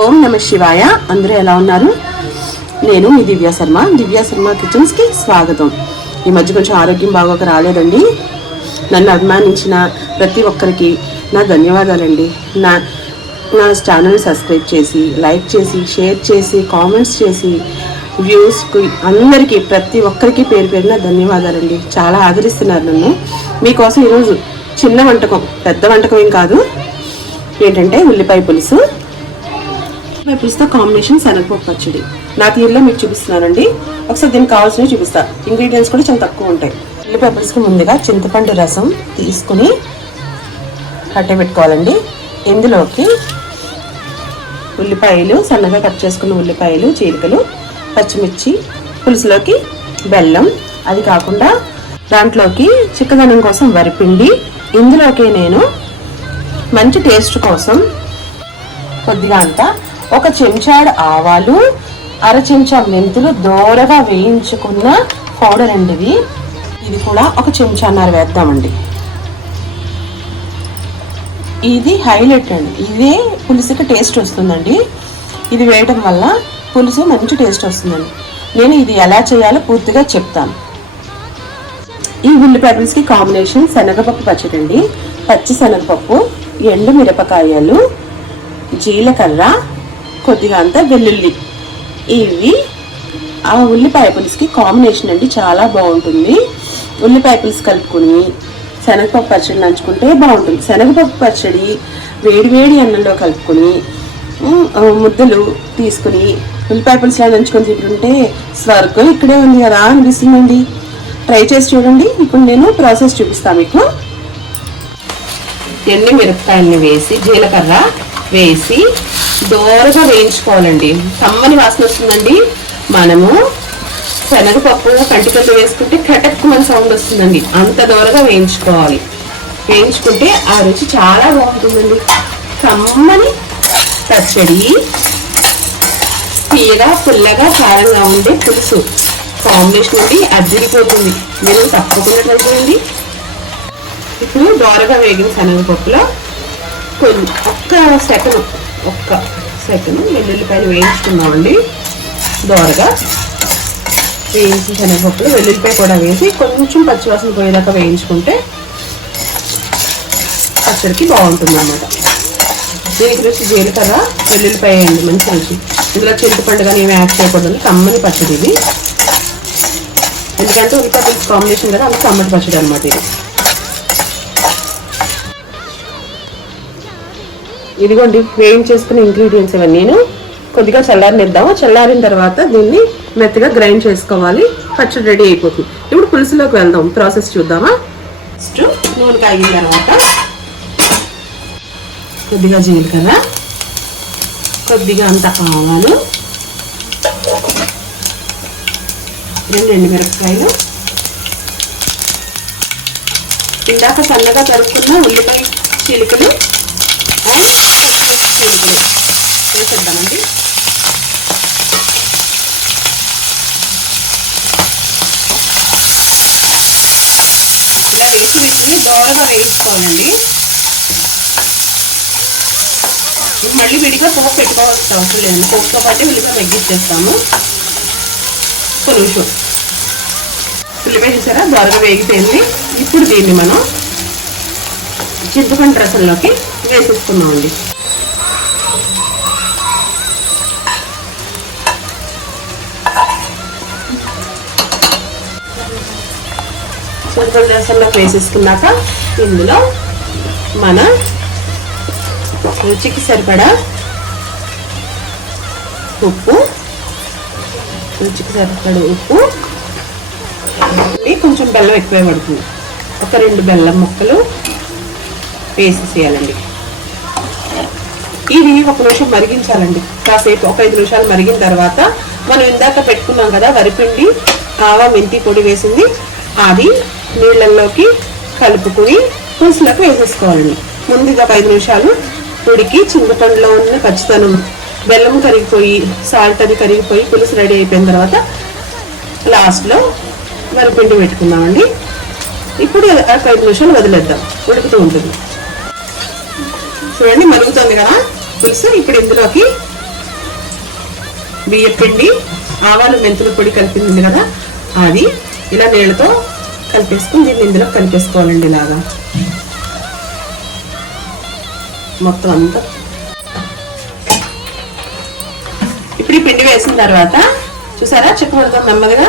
ఓం నమ శివాయ. అందరూ ఎలా ఉన్నారు? నేను మీ దివ్య శర్మ కిచెన్స్కి స్వాగతం. ఈ మధ్య కొంచెం ఆరోగ్యం బాగోక రాలేదండి. నన్ను అభిమానించిన ప్రతి ఒక్కరికి నా ధన్యవాదాలండి. నా ఛానల్ని సబ్స్క్రైబ్ చేసి, లైక్ చేసి, షేర్ చేసి, కామెంట్స్ చేసి, వ్యూస్కి అందరికీ ప్రతి ఒక్కరికి పేరు పేరున ధన్యవాదాలండి. చాలా ఆదరిస్తున్నారు నన్ను. మీకోసం ఈరోజు చిన్న వంటకం, పెద్ద వంటకం ఏం కాదు. ఏంటంటే ఉల్లిపాయ పులుసు. ఉల్లిపాయ పులుసుతో కాంబినేషన్ శనగపప్పు పచ్చడి. నా తీరులో మీకు చూపిస్తున్నానండి. ఒకసారి దీనికి కావాల్సినవి చూపిస్తా. ఇంగ్రీడియంట్స్ కూడా చాలా తక్కువ ఉంటాయి. ఉల్లిపాయ పులుసుకి ముందుగా చింతపండు రసం తీసుకుని కట్టబెట్టుకోవాలండి. ఇందులోకి ఉల్లిపాయలు, సన్నగా కట్ చేసుకున్న ఉల్లిపాయలు, చీలికలు, పచ్చిమిర్చి, పులుసులోకి బెల్లం, అది కాకుండా దాంట్లోకి చిక్కదనం కోసం వరిపిండి, ఇందులోకి నేను మంచి టేస్ట్ కోసం కొద్దిగా అంతా 1 చెంచాడు ఆవాలు, 1/2 చెంచా మెంతులు దోరగా వేయించుకున్న పౌడర్ అండి. ఇది కూడా 1 చెంచాన్నర వేద్దామండి. ఇది హైలైట్ అండి. ఇదే పులుసుకి టేస్ట్ వస్తుందండి. ఇది వేయడం వల్ల పులుసు మంచి టేస్ట్ వస్తుందండి. నేను ఇది ఎలా చేయాలో పూర్తిగా చెప్తాను. ఈ ఉల్లిపాయ పులుసుకి కాంబినేషన్ శనగపప్పు పచ్చడి అండి. పచ్చి శనగపప్పు, ఎండు మిరపకాయలు, జీలకర్ర, కొద్దిగా అంతా వెల్లుల్లి, ఇవి ఆ ఉల్లిపాయ పులుసుకి కాంబినేషన్ అండి. చాలా బాగుంటుంది. ఉల్లిపాయ పులుసు కలుపుకొని శనగపప్పు పచ్చడి నంచుకుంటే బాగుంటుంది. శనగపప్పు పచ్చడి వేడివేడి అన్నంలో కలుపుకొని ముద్దలు తీసుకుని ఉల్లిపాయ పులుసులో నంచుకొని తింటుంటే స్వర్గం ఇక్కడే ఉంది కదా అనిపిస్తుందండి. ట్రై చేసి చూడండి. ఇప్పుడు నేను ప్రాసెస్ చూపిస్తాను మీకు. ఎండు మిరపకాయలని వేసి, జీలకర్ర వేసి దోరగా వేయించుకోవాలండి. కమ్మని వాసన వస్తుందండి. మనము శనగపప్పు కంటిపల్లి వేసుకుంటే కటక్కుమని సౌండ్ వస్తుందండి. అంత దోరగా వేయించుకోవాలి. వేయించుకుంటే ఆ రుచి చాలా బాగుంటుందండి. కమ్మని పచ్చడి, తీయగా పుల్లగా కారంగా ఉండే పులుసు కాంబినేషన్ ఉండి అద్దరిపోతుంది. మీరు తప్పకుండా ట్రై చేయండి. ఇప్పుడు దోరగా వేగిన శనగపప్పులో ఒక్క సెకండ్ వెల్లుల్లిపాయలు వేయించుకున్నామండి. దోరగా వేయించిన శనగపప్పులో వెల్లుల్లిపాయ కూడా వేసి కొంచెం పచ్చివాసన పోయేదాకా వేయించుకుంటే పచ్చడికి బాగుంటుంది అన్నమాట. దీనికి రుచి జీలకర్ర, వెల్లుల్లిపాయ వేయండి, మంచి రుచి. ఇందులో చింతపండు కానీ ఏమి యాడ్ చేయకూడదు. కమ్మని పచ్చడి ఇది. ఎందుకంటే ఉల్లిపాయ పులుసు కాంబినేషన్ కదా, అంత కమ్మటి పచ్చడి అనమాట ఇది. ఇదిగోండి వేయించేసుకున్న ఇంగ్రీడియంట్స్ ఇవన్నీ నేను కొద్దిగా చల్లారనిద్దాము. చల్లారిన తర్వాత దీన్ని మెత్తగా గ్రైండ్ చేసుకోవాలి. పచ్చడి రెడీ అయిపోతుంది. ఇప్పుడు పులుసులోకి వెళ్దాం. ప్రాసెస్ చూద్దామా. ఫస్ట్ నూనె కాగిన తర్వాత కొద్దిగా జీలకర్ర, కొద్దిగా అంత ఆవాలు, 2 ఎండుమిరపకాయలు, ఇందాక సన్నగా తరుక్కున్న ఉల్లిపాయ చీలికలు వేసేద్దామండి. ఇలా వేసి వీటిని దోరగా వేయించుకోవాలండి. మళ్ళీ విడిగా పోపు పెట్టుకోవాల్సిన అవసరం లేదు. పోపుతో పాటు ఉల్లిపాయ తగ్గించేస్తాము. ఒక నిమిషం. ఉల్లిపాయ చూసారా దోరగా వేగిపోయింది. ఇప్పుడు దీన్ని మనం చింతపండు రసంలోకి వేసేసుకున్నామండి. చింతపండు రసంలోకి వేసేసుకున్నాక ఇందులో మన రుచికి సరిపడా ఉప్పు, కొంచెం బెల్లం ఎక్కువ పడుతుంది. ఒక 2 బెల్లం ముక్కలు వేసేసేయాలండి. ఇది 1 నిమిషం మరిగించాలండి. కాసేపు ఒక 5 నిమిషాలు మరిగిన తర్వాత మనం ఇందాక పెట్టుకున్నాం కదా వరిపిండి, ఆవా, మెంతి పొడి వేసింది, అది నీళ్ళల్లోకి కలుపుకుని పులుసులోకి వేసేసుకోవాలండి. ముందు ఇది ఒక 5 నిమిషాలు ఉడికి చింతపండులో ఉన్న పచ్చితనం, బెల్లం కరిగిపోయి, సాల్ట్ అది కరిగిపోయి పులుసు రెడీ అయిపోయిన తర్వాత లాస్ట్లో వరిపిండి పెట్టుకుందామండి. ఇప్పుడు 5 నిమిషాలు వదిలేద్దాం, ఉడుకుతూ ఉంటుంది. చూడండి మరుగుతుంది కదా పులుసు. ఇప్పుడు ఇందులోకి బియ్యం పిండి, ఆవాలు మెంతుల పొడి కలిపింది కదా, అది ఇలా నీళ్ళతో కలిపేసుకుని దీన్ని ఇందులో కలిపేసుకోవాలండి. ఇలాగా మొత్తం అంతా. ఇప్పుడు ఈ పిండి వేసిన తర్వాత చూసారా చిక్కబడుతుంది నెమ్మదిగా.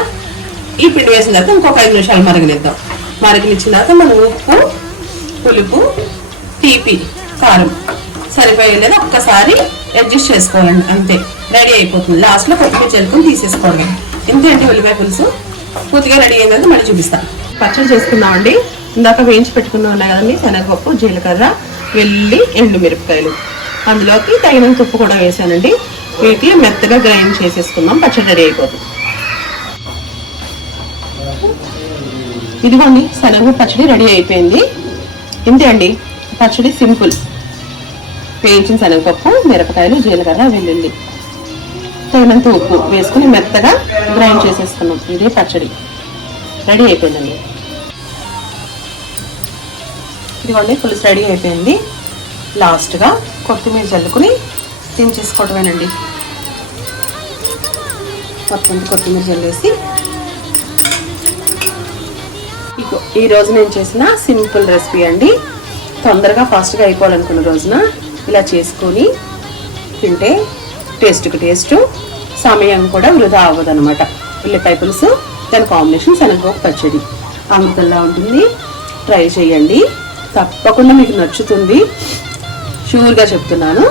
ఈ పిండి వేసిన తర్వాత ఇంకొక 5 నిమిషాలు మరగనిద్దాం. మరగనిచ్చిన తర్వాత మనం ఉప్పు, పులుపు, తీపి, కారం సరిపోయే లేదా ఒక్కసారి అడ్జస్ట్ చేసుకోవాలండి. అంతే, రెడీ అయిపోతుంది. లాస్ట్లో కొత్తిమీర చల్లుకొని తీసేసుకోవడం. ఇంతే అండి ఉల్లిపాయ పులుసు. పూర్తిగా రెడీ అయిన తర్వాత మళ్ళీ చూపిస్తాను. పచ్చడి చేసుకున్నామండి. ఇందాక వేయించి పెట్టుకున్నా ఉన్నాయి కదండి శనగపప్పు, జీలకర్ర, వెల్లుల్లి, ఎండుమిరపకాయలు. అందులోకి తగినంత ఉప్పు కూడా వేసానండి. వీటిని మెత్తగా గ్రైండ్ చేసేసుకుందాం. పచ్చడి రెడీ అయిపోతుంది. ఇదిగోండి శనగపప్పు పచ్చడి రెడీ అయిపోయింది. ఇంతే అండి పచ్చడి, సింపుల్. వేయించిన శనగపప్పు, మిరపకాయలు, జీలకర్ర, వెల్లుల్లి, తగినంత ఉప్పు వేసుకుని మెత్తగా గ్రైండ్ చేసేసుకున్నాం. ఇదే పచ్చడి రెడీ అయిపోయిందండి. ఇదిగోండి పులుసు రెడీ అయిపోయింది. లాస్ట్గా కొత్తిమీర చల్లుకుని దించేసుకోవటమేనండి. మొత్తం కొత్తిమీర చల్లేసి ఈరోజు నేను చేసిన సింపుల్ రెసిపీ అండి. తొందరగా ఫాస్ట్గా అయిపోవాలనుకున్న రోజున ఇలా చేసుకొని తింటే టేస్ట్కి టేస్ట్, సమయం కూడా వృధా అవ్వదు అనమాట. ఉల్లిపాయ పులుసు, దాని కాంబినేషన్ శనగపప్పు పచ్చడి అమృతంలా ఉంటుంది. ట్రై చేయండి, తప్పకుండా మీకు నచ్చుతుంది, షూర్గా చెప్తున్నాను.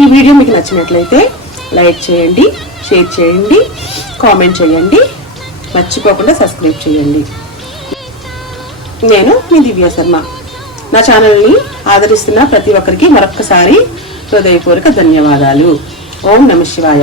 ఈ వీడియో మీకు నచ్చినట్లయితే లైక్ చేయండి, షేర్ చేయండి, కామెంట్ చేయండి, మర్చిపోకుండా సబ్స్క్రైబ్ చేయండి. నేను మీ దివ్య శర్మ. నా ఛానల్ని ఆదరిస్తున్న ప్రతి ఒక్కరికి మరొక్కసారి హృదయపూర్వక ధన్యవాదాలు. ఓం నమః శివాయ.